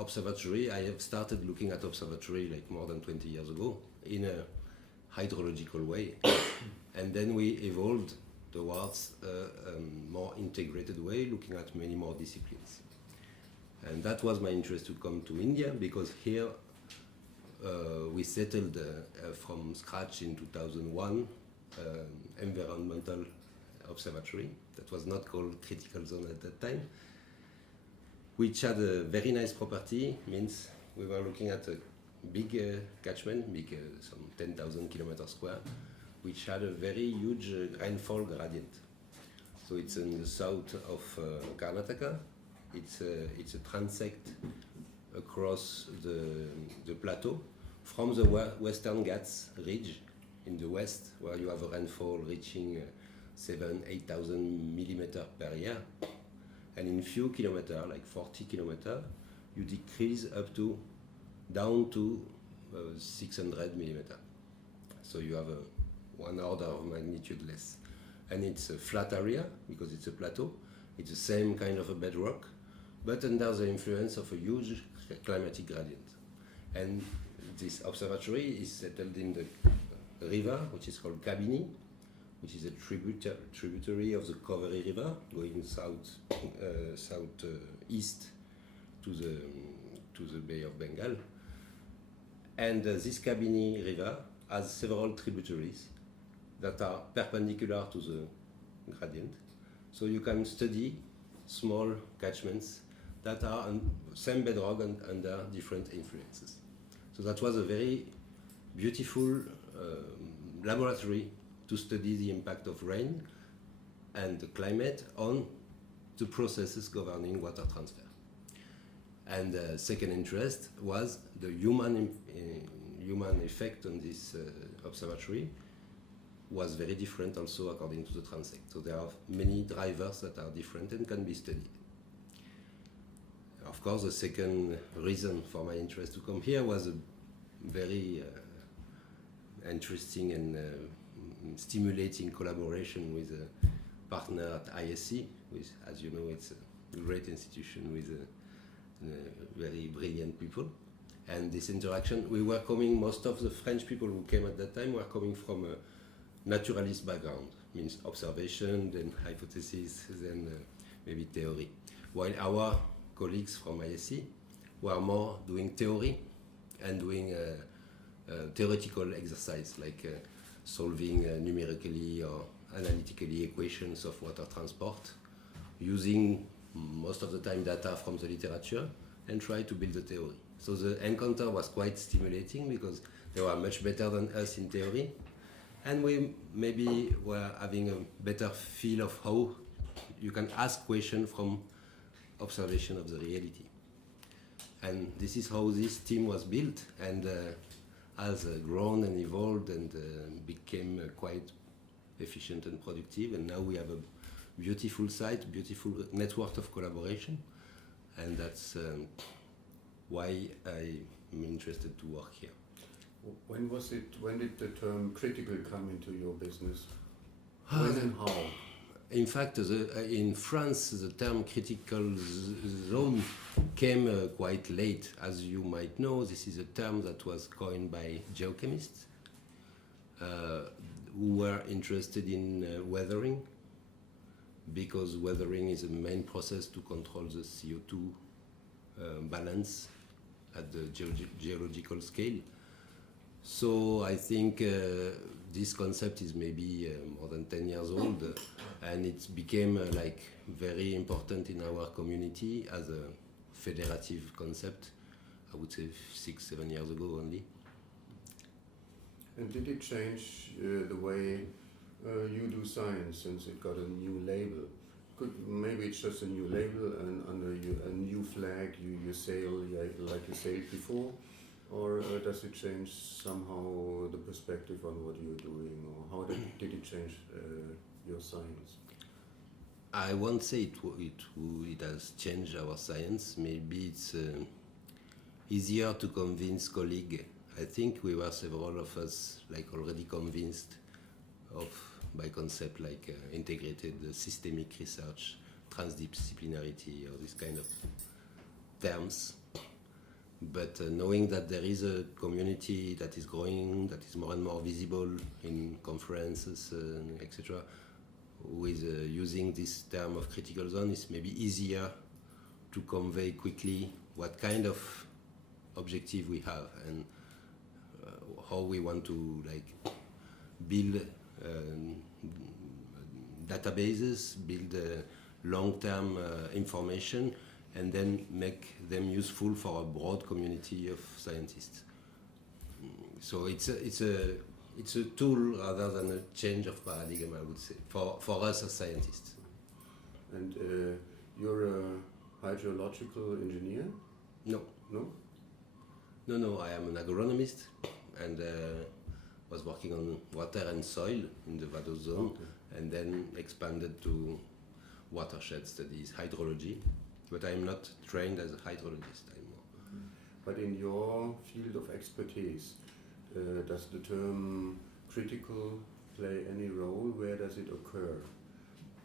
observatory. I have started looking at observatory like more than 20 years ago in a hydrological way. And then we evolved towards a more integrated way, looking at many more disciplines. And that was my interest to come to India, because here we settled from scratch in 2001 environmental observatory that was not called critical zone at that time, which had a very nice property. Means we were looking at a big catchment, some 10,000 kilometers square, which had a very huge rainfall gradient. So it's in the south of Karnataka. It's a transect across the plateau from the Western Ghats ridge in the west, where you have a rainfall reaching 7,000–8,000 millimeters per year. And in few kilometers, like 40 kilometers, you decrease down to 600 millimeters. So you have 1 order of magnitude less. And it's a flat area because it's a plateau. It's the same kind of a bedrock, but under the influence of a huge climatic gradient. And this observatory is settled in the river, which is called Kabini, which is a tributary of the Cauvery River, going southeast to the Bay of Bengal. And this Kabini River has several tributaries that are perpendicular to the gradient. So you can study small catchments that are on same bedrock and under different influences. So that was a very beautiful laboratory to study the impact of rain and the climate on the processes governing water transfer. And the second interest was the human effect on this observatory was very different also according to the transect. So there are many drivers that are different and can be studied. Of course, the second reason for my interest to come here was a very interesting and stimulating collaboration with a partner at IISc, which, as you know, it's a great institution with very brilliant people. And this interaction, most of the French people who came at that time were coming from a naturalist background, means observation, then hypothesis, then maybe theory. While our colleagues from IISc were more doing theory and doing theoretical exercise, like solving numerically or analytically equations of water transport, using most of the time data from the literature and try to build a theory. So the encounter was quite stimulating because they were much better than us in theory, and we maybe were having a better feel of how you can ask questions from observation of the reality. And this is how this team was built, and has grown and evolved and became quite efficient and productive. And now we have a beautiful site, beautiful network of collaboration, and that's why I'm interested to work here. When did the term critical come into your business? When and how? In fact, in France, the term critical zone came quite late. As you might know, this is a term that was coined by geochemists who were interested in weathering, because weathering is a main process to control the CO2 balance at the geological scale. So I think this concept is maybe more than 10 years old, and it became like very important in our community as a federative concept, I would say 6–7 years ago only. And did it change the way you do science, since it got a new label? Maybe it's just a new label and under a new flag you sail like you sailed before? Or does it change somehow the perspective on what you're doing, or how did it change your science? I won't say it has changed our science. Maybe it's easier to convince colleagues. I think we were several of us already convinced by concept like integrated systemic research, transdisciplinarity, or this kind of terms. But knowing that there is a community that is growing, that is more and more visible in conferences, etc., with using this term of critical zone, is maybe easier to convey quickly what kind of objective we have and how we want to build databases, build long-term information, and then make them useful for a broad community of scientists. So it's a tool rather than a change of paradigm, I would say, for us as scientists. And you're a hydrological engineer? No. No? No, I am an agronomist and was working on water and soil in the Vado zone, Okay. and then expanded to watershed studies, hydrology. But I'm not trained as a hydrologist anymore. But in your field of expertise, does the term critical play any role? Where does it occur?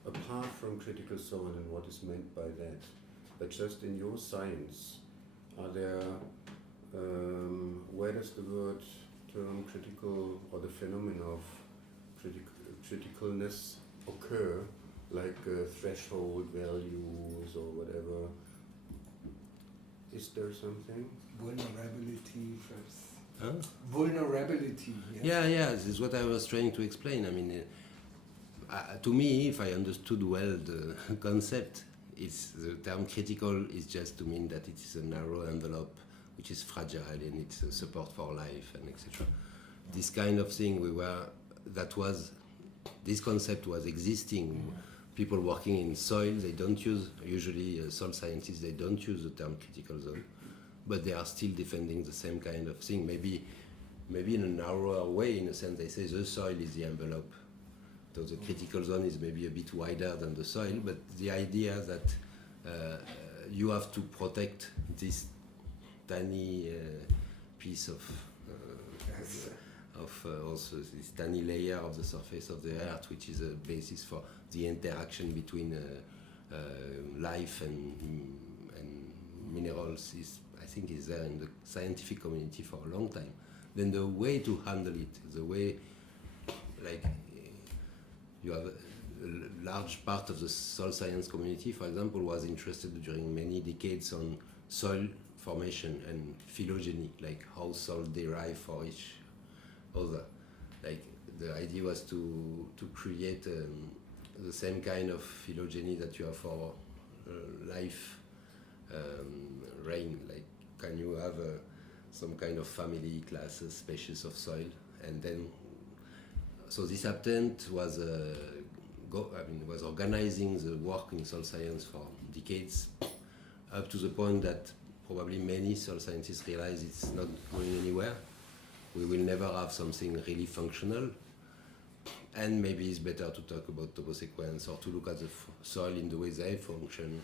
Apart from critical zone and what is meant by that, but just in your science, are there, where does the word term critical or the phenomenon of criticalness occur, like threshold values or whatever? Is there something? Vulnerability first. Huh? Vulnerability. Yes? Yeah, this is what I was trying to explain. I mean, to me, if I understood well the concept, the term critical is just to mean that it is a narrow envelope which is fragile and it's a support for life and etc. This kind of thing this concept was existing. People working in soil, they don't use, usually soil scientists, they don't use the term critical zone, but they are still defending the same kind of thing. Maybe in a narrower way, in a sense, they say the soil is the envelope. So the critical zone is maybe a bit wider than the soil, but the idea that you have to protect this tiny piece of also this tiny layer of the surface of the earth, which is a basis for the interaction between life and minerals, I think is there in the scientific community for a long time. Then the way to handle it, the way, you have a large part of the soil science community, for example, was interested during many decades on soil formation and phylogeny, like how soil derive for each other. Like the idea was to create the same kind of phylogeny that you have for life, rain. Like, can you have some kind of family, classes, species of soil, and then so this attempt was was organizing the work in soil science for decades, up to the point that probably many soil scientists realize it's not going anywhere. We will never have something really functional, and maybe it's better to talk about toposequence or to look at the soil in the way they function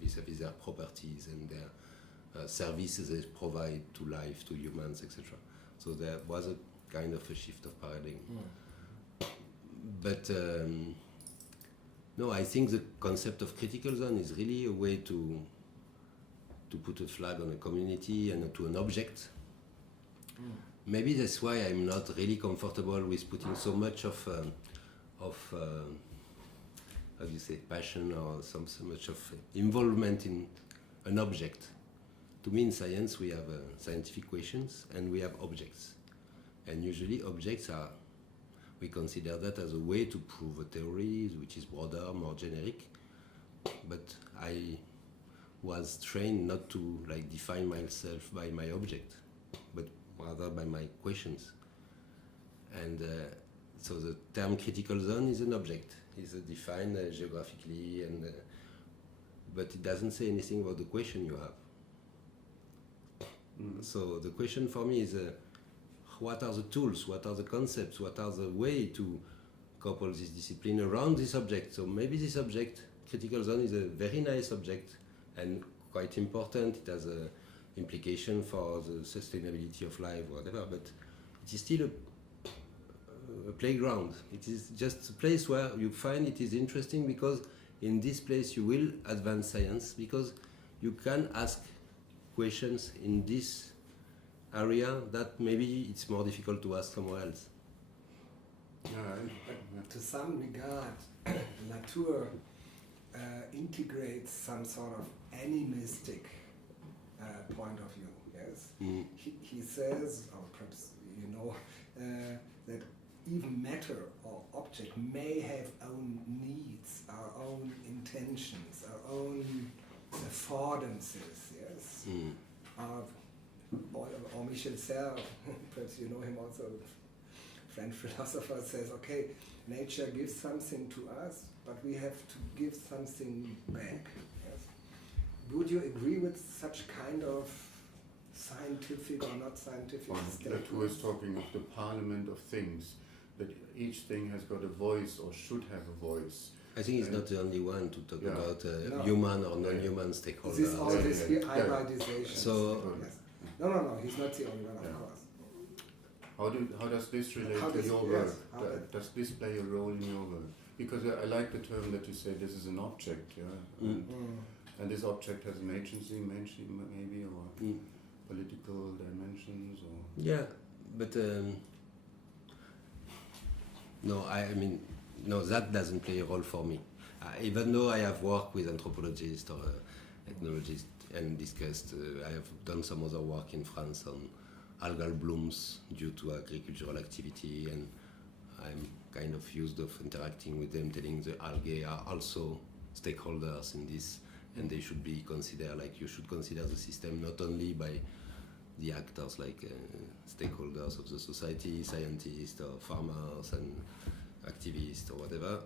vis-à-vis their properties and their services they provide to life, to humans, etc. So there was a kind of a shift of paradigm. But no, I think the concept of critical zone is really a way to put a flag on a community and to an object. Maybe that's why I'm not really comfortable with putting so much of how do you say, passion or so much of involvement in an object. To me, in science, we have scientific questions and we have objects. And usually objects we consider that as a way to prove a theory which is broader, more generic. But I was trained not to define myself by my object, but rather by my questions. And so the term critical zone is an object. It's defined geographically, but it doesn't say anything about the question you have. So the question for me is, what are the tools, what are the concepts, what are the way to couple this discipline around this object? So maybe this object, critical zone, is a very nice object and quite important. It has an implication for the sustainability of life, whatever, but it is still a playground. It is just a place where you find it is interesting because in this place you will advance science, because you can ask questions in this area that maybe it's more difficult to ask somewhere else. But to some regard, Latour integrates some sort of animistic point of view. Yes, he says, or perhaps you know, that even matter or object may have own needs, our own intentions, our own affordances. Yes, or Michel Serres, perhaps you know him also. French philosopher says, okay, nature gives something to us, but we have to give something back. Yes. Would you agree with such kind of scientific or not scientific statement? Latour is talking of the parliament of things, that each thing has got a voice or should have a voice. I think he's not the only one to talk about human or non-human stakeholders. This is all this hybridization. So, yes. No, he's not the only one, of course. How does this relate to your work? Does this play a role in your work? Because I like the term that you say this is an object, and this object has an agency, maybe, or political dimensions, or yeah, but no, that doesn't play a role for me. Even though I have worked with anthropologists or ethnologists and discussed, I have done some other work in France on algal blooms due to agricultural activity, and I'm kind of used of interacting with them, telling the algae are also stakeholders in this, and they should be considered like you should consider the system not only by the actors like stakeholders of the society, scientists or farmers and activists or whatever,